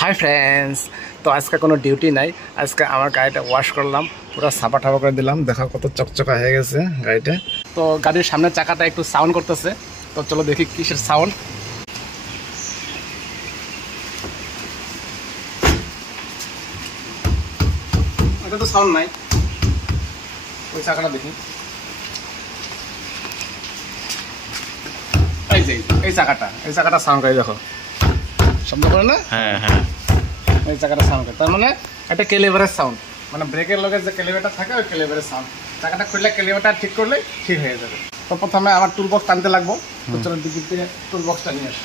Hi friends, তো আজকে কোনো ডিউটি নাই। আজকে আমার গাড়িটা ওয়াশ করলাম, পুরো সাফা টাফা করে দিলাম। দেখো কত চকচকা হয়ে গেছে গাড়িটা। তো গাড়ির সামনের চাকাটা একটু সাউন্ড করতেছে, তো চলো দেখি কিসের সাউন্ড। এটা তো সাউন্ড নাই, ওই চাকাটা দেখি। এই চাকাটা সাউন্ড করে, দেখো শব্দ করে না? হ্যাঁ হ্যাঁ, এই চাকাটা সাউন্ড করে, তার মানে একটা কেলিভারের সাউন্ড, মানে ব্রেকের লগে যে কেলিভারটা থাকে ওই কেলিভারের সাউন্ড। চাকাটা খুললে কেলিভারটা ঠিক করলে ঠিক হয়ে যাবে। তো প্রথমে আমার টুল বক্স টানতে লাগবো, তো চলো দিক থেকে টুল বক্সটা নিয়ে আসি।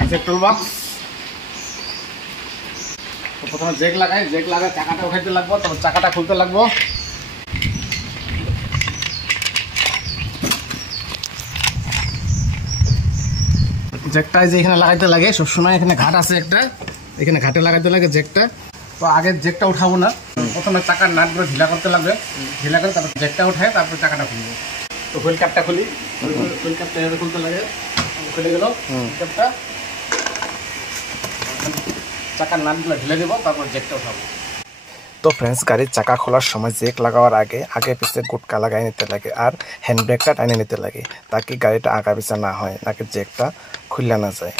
আচ্ছা, টুল বক্স তো প্রথমে জেক লাগাই চাকাটা উঠাইতে লাগবো, তারপর চাকাটা খুলতে লাগবো। জেকটা যে এখানে লাগাইতে লাগে সবসময়, এখানে ঘাট আছে একটা, এখানে ঘাটে লাগাইতে লাগে জেকটা। তো আগে জেকটা উঠাবো না, প্রথমে চাকার নাটগুলো ঢিলা করতে লাগবে, ঢিলা করে তারপর জেকটা উঠায়, তারপর চাকাটা খুলবো। তো হুইল ক্যাপটা খুলি, হুইল ক্যাপটা এভাবে খুলতে লাগে, খুলে গেল ক্যাপটা। চাকার নাটগুলো ঢিলে দেবো, তারপর জেকটা উঠাবো। তো ফ্রেন্ডস, গাড়ির চাকা খোলার সময় জেক লাগাবার আগে পিছে গুটকা লাগাই নিতে লাগে, আর হ্যান্ড ব্রেকটা টাইনে নিতে লাগে, তাকে গাড়িটা আগা পিছা না হয়, নাকি জেকটা খুললে না যায়।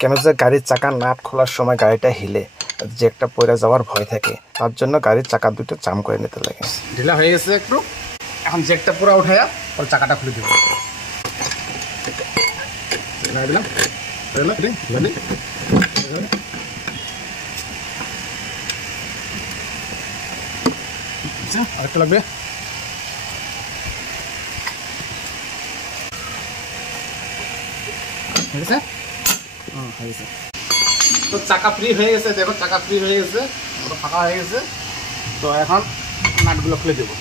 কেন যে গাড়ির চাকা নাট খোলার সময় গাড়িটা হিলে, জেকটা পড়ে যাওয়ার ভয় থাকে, তার জন্য গাড়ির চাকা দুটো চাম করে নিতে লাগে। ঢিলা হয়ে গেছে একটু, এখন জেকটা পুরো উঠাইয়া ওর চাকাটা খুলে দেবো। আরেকটা লাগবে। হয়ে গেছে? হয়ে গেছে। তো চাকা ফ্রি হয়ে গেছে, দেখো চাকা ফ্রি হয়ে গেছে, ফাঁকা হয়ে গেছে। তো এখন নাটগুলো খুলে দেবো।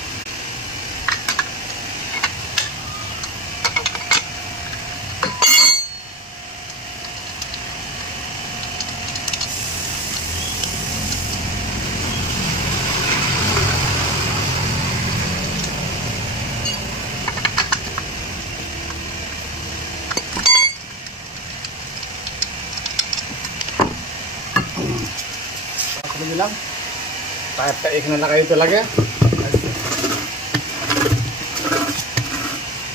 খুলে দিলাম, টায়ারটা এখানে লাগাই দিতে লাগে,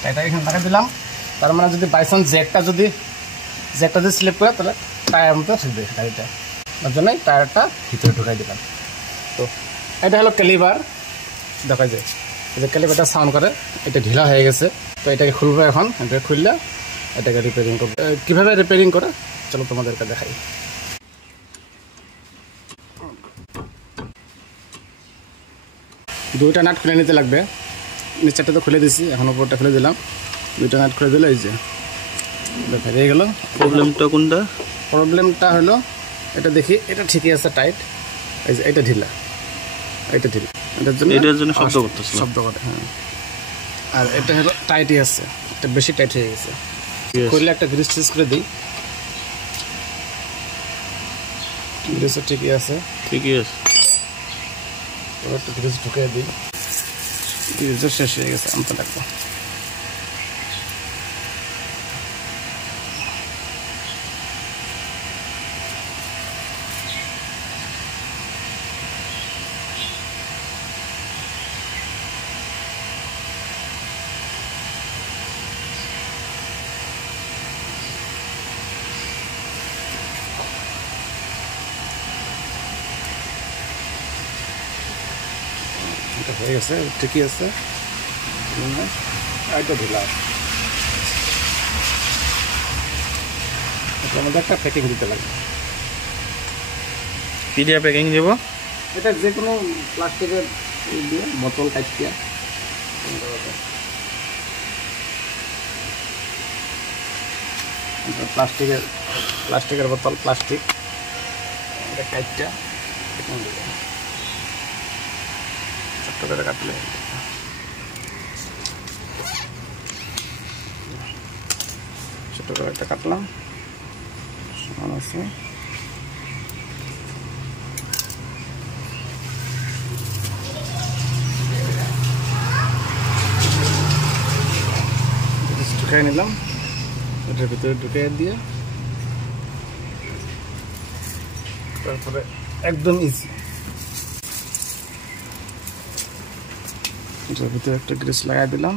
টায়ারটা এখানে লাগাই দিলাম। তার মানে যদি বাইচান্স জেকটা যদি স্লিপ করে, তাহলে টায়ার মতো থাকবে গাড়িটা, তার জন্যই টায়ারটা ভিতরে ঢুকাই দিলাম। তো এটা হলো ক্যালিভার, দেখা যায় এই যে ক্যালিভারটা সাউন্ড করে, এটা ঢিলা হয়ে গেছে। তো এটাকে খুলবো এখন, এটা খুললে এটাকে রিপেয়ারিং করবো। কীভাবে রিপেয়ারিং করে চলো তোমাদেরকে দেখাই। দুইটা নাট খুলে নিতে লাগবে, নিচেরটা তো খুলে দিছি, এখন উপরটা খুলে দিলাম। দুইটা নাট খুলে দিলে এই যে বেরিয়ে গেল। প্রবলেমটা কোনটা? প্রবলেমটা হলো এটা, দেখি এটা ঠিকই আছে টাইট, এই যে এটা ঢিলা, এটার জন্য শব্দ করে। হ্যাঁ, আর এটা হলো টাইটই আছে, এটা বেশি টাইট হয়ে গেছে। করলে একটা গ্রিস চেঞ্জ করে দিই, গ্রিসও ঠিকই আছে। একটা গ্রিস ঢুকে দিই, গ্রিসও শেষ হয়ে গেছে, আনতে লাগবো। এটা হয়ে গেছে, ঠিকই আছে। এটা ঢিলা, এটার মধ্যে একটা প্যাকিং দিতে লাগে। কি দিয়ে প্যাকিং দেবো? এটা যে কোনো প্লাস্টিকের দিয়ে, বোতল টাইপ দিয়ে প্লাস্টিকের বোতল, প্লাস্টিক টাইপটা ছোট্ট করে কাটলে, ছোট করে একটা কাটলাম, সমান আছে। ঢুকাই নিলাম। এটার ভিতরে ঢুকে দিয়ে তারপরে একদম ইজি এটার ভিতরে একটা গ্রিস লাগাই দিলাম।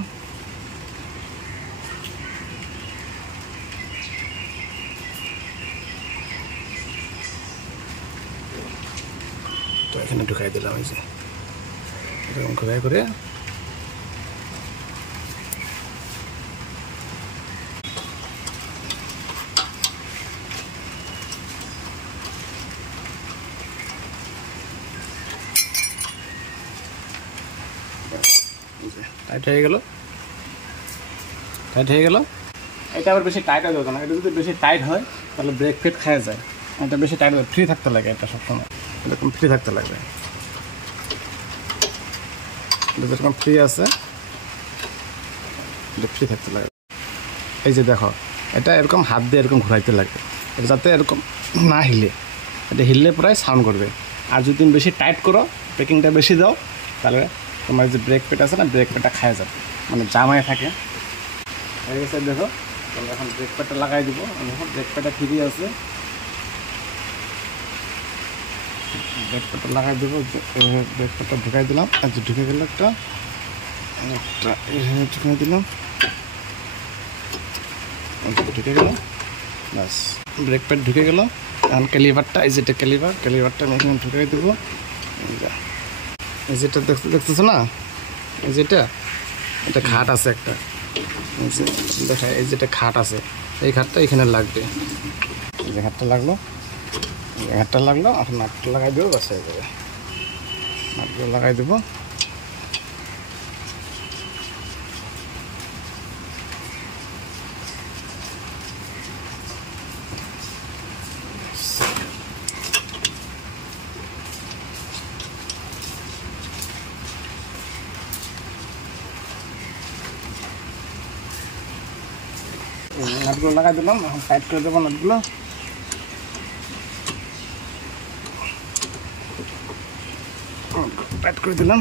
তো এখানে ঢুকাই দিলাম, এই যে এরকম ঘুরাই করে টাইট হয়ে গেল। এটা আবার বেশি টাইট হয়ে যাবে না, এটা যদি বেশি টাইট হয় তাহলে ব্রেক ফিট খাওয়া যায়। এটা বেশি টাইট হয়, ফ্রি থাকতে লাগে, এটা সবসময় এরকম ফ্রি থাকতে লাগবে। যেরকম ফ্রি আছে এটা ফ্রি থাকতে লাগে। এই যে দেখো, এটা এরকম হাত দিয়ে এরকম ঘোরাইতে লাগবে, এটা যাতে এরকম না হিলে। এটা হিললে প্রায় সাউন্ড করবে। আর যদি তুমি বেশি টাইট করো, ব্রেকিংটা বেশি দাও, তাহলে তোমার যে ব্রেক পেট আছে না, ব্রেক পেটটা খায় যাবে, মানে জামায় থাকে। হয়ে গেছে দেখো, তাহলে এখন ব্রেক পেটটা লাগাই দিব। এখন ব্রেক পেটটা ঠিকই আছে, ব্রেক পেটটা লাগাই দেবো। ব্রেক পেটটা ঢুকাই দিলাম, আচ্ছা ঢুকে গেল একটা ঢুকাই দিলাম, ঢুকে গেল, বাস ব্রেক প্যাড ঢুকে গেল। এখন ক্যালিভারটা, এই যেটা ক্যালিভারটা আমি এখানে ঢুকাই দেবো। এই যেটা দেখতেছো না, এই যেটা এটা ঘাট আছে একটা, দেখা এই যেটা ঘাট আছে, এই ঘাটটা এখানে লাগবে। এই যে ঘাটটা লাগলো, এখন নাটটা লাগাই দেবো, বাস হয়ে যাবে। নাটগুলো লাগাই দেবো। নাটগুলো লাগাই দিলাম, এখন টাইট করে দেবো নাটগুলো। টাইট করে দিলাম।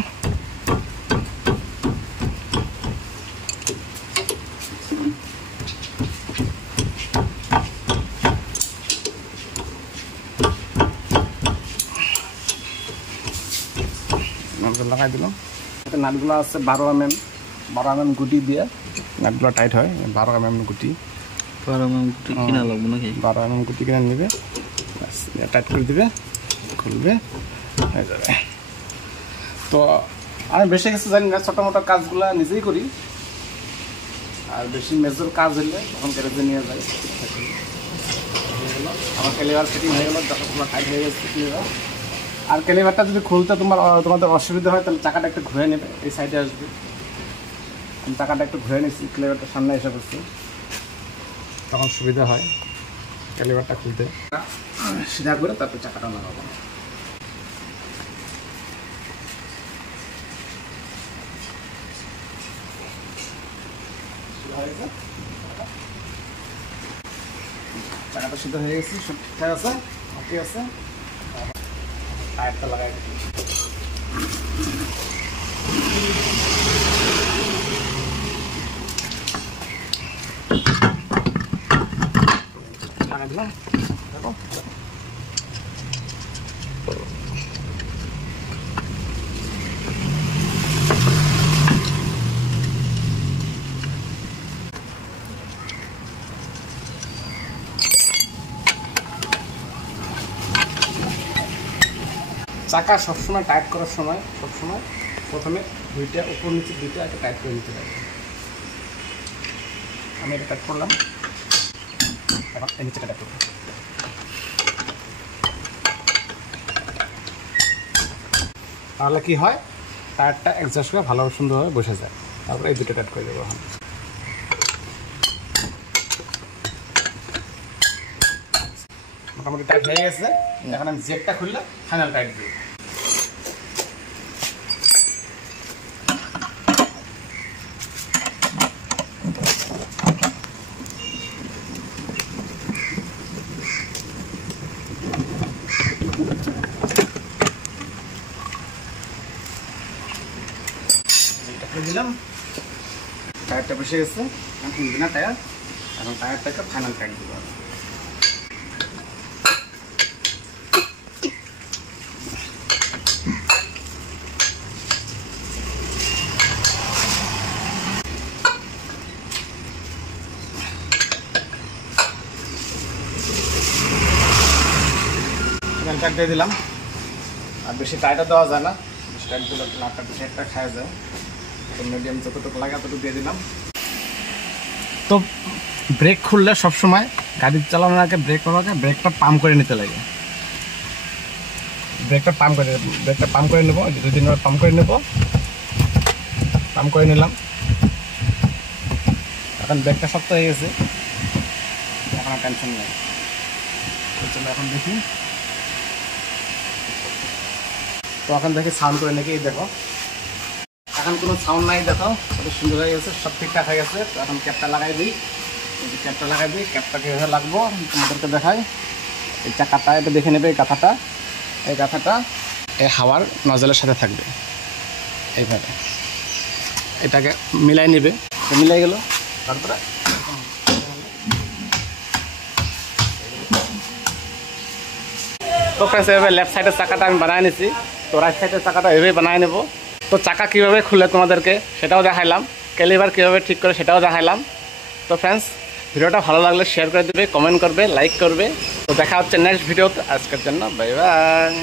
নাটগুলো লাগাই দিলাম। এটা নাটগুলো আছে 12 mm গুটি দিয়ে নাটগুলো টাইট হয়। 12 mm গুটি, 12 mm কিনা লাগবে নাকি? 12 mm গুটি কিনে নেবে, টাইট করে দিবে, খুলবে, হয়ে যাবে। তো আমি বেশি কিছু জানি না, ছোটো মোটো কাজগুলো নিজেই করি। আর বেশি মেজর কাজ হলে তখন গ্যারেজে নিয়ে যাই। আমার ক্যালিভার ফিটিং হয়ে গেলো, যতগুলো টাইট হয়ে গেছে ক্যালিভার। আর ক্যালিভারটা যদি খুলতে তোমাদের অসুবিধা হয়, তাহলে চাকাটা একটু ঘুরে নেবে, এই সাইডে আসবে। আমি চাকাটা একটু ঘুরে নিচ্ছি, ক্যালিভারটা সামনে এসে পড়ছি, তখন সুবিধা হয় ক্যালিভারটা খুলতে। সিধা করে তারপর চাকাটা লাগাবো। চাকাটা সিধা হয়ে গেছে, সব ঠিকঠাক আছে, ওকে আছে। টায়ারটা লাগাই দিচ্ছি, লাগাই দিলাম। দেখো চাকা সবসময় টাইট করার সময় প্রথমে দুইটা উপর নিচে দুইটা একটা টাইট করে নিতে হবে। আমি এটা টাইট করলাম, এখন এই নিচেটা টাইট করব। তাহলে কি হয়, টায়ারটা অ্যাডজাস্ট করে ভালো সুন্দরভাবে বসে যায়। তারপরে এই দুটো টাইট করে দেবো। এখন মোটামুটি টাইট হয়ে গেছে। এখন আমি জেকটা খুললে ফাইনাল টাইট দিই। দিলাম, টায়ারটা বসে গেছে। এখন খুলবে না টায়ার, এখন টায়ার থেকে ফাইনাল টাইট দিব। ফাইনাল টাইট দিয়ে দিলাম। আর বেশি টাইটও দেওয়া যায় না, বেশি টাইট দিলে নাটটা বেশি একটা খাওয়া যায়। তো মিডিয়াম যতটুকু লাগে ততটুকু দিয়ে দিলাম। তো ব্রেক খুললে সবসময় গাড়ি চালানোর আগে ব্রেক করার আগে ব্রেকটা পাম্প করে নিতে লাগে। ব্রেকটা পাম্প করে নেবো, 2-3 বার পাম্প করে নেবো। পাম্প করে নিলাম। এখন ব্রেকটা শক্ত হয়ে গেছে, এখন আর টেনশন নেই। চলো এখন দেখি। তো এখন দেখি সাউন্ড করে নাকি, দেখো এখন কোনো সাউন্ড নাই, দেখো কত সুন্দর হয়ে গেছে, সব ঠিকঠাক হয়ে গেছে। তো এখন ক্যাপটা লাগাই দিই। ক্যাপটা কীভাবে লাগবো তোমাদেরকে দেখাই। এই চাকাটা এটা দেখে নেবে, এই গাথাটা এই হাওয়ার নজলের সাথে থাকবে এইভাবে, এটাকে মিলাই নেবে। মিলাই গেল, তারপরে তো ফ্রেন্ডস এভাবে লেফট সাইডের চাকাটা আমি বানিয়ে নিছি। তো রাইট সাইডের চাকাটা এভাবে বানিয়ে নেব। তো চাকা কীভাবে খুলে তোমাদেরকে সেটাও দেখাইলাম, ক্যালিপার কীভাবে ঠিক করে সেটাও দেখাইলাম। তো ফ্রেন্ডস ভিডিওটা ভালো লাগলে শেয়ার করে দেবে, কমেন্ট করবে, লাইক করবে। তো দেখা হচ্ছে নেক্সট ভিডিওতে। আজকের জন্য বাই বাই।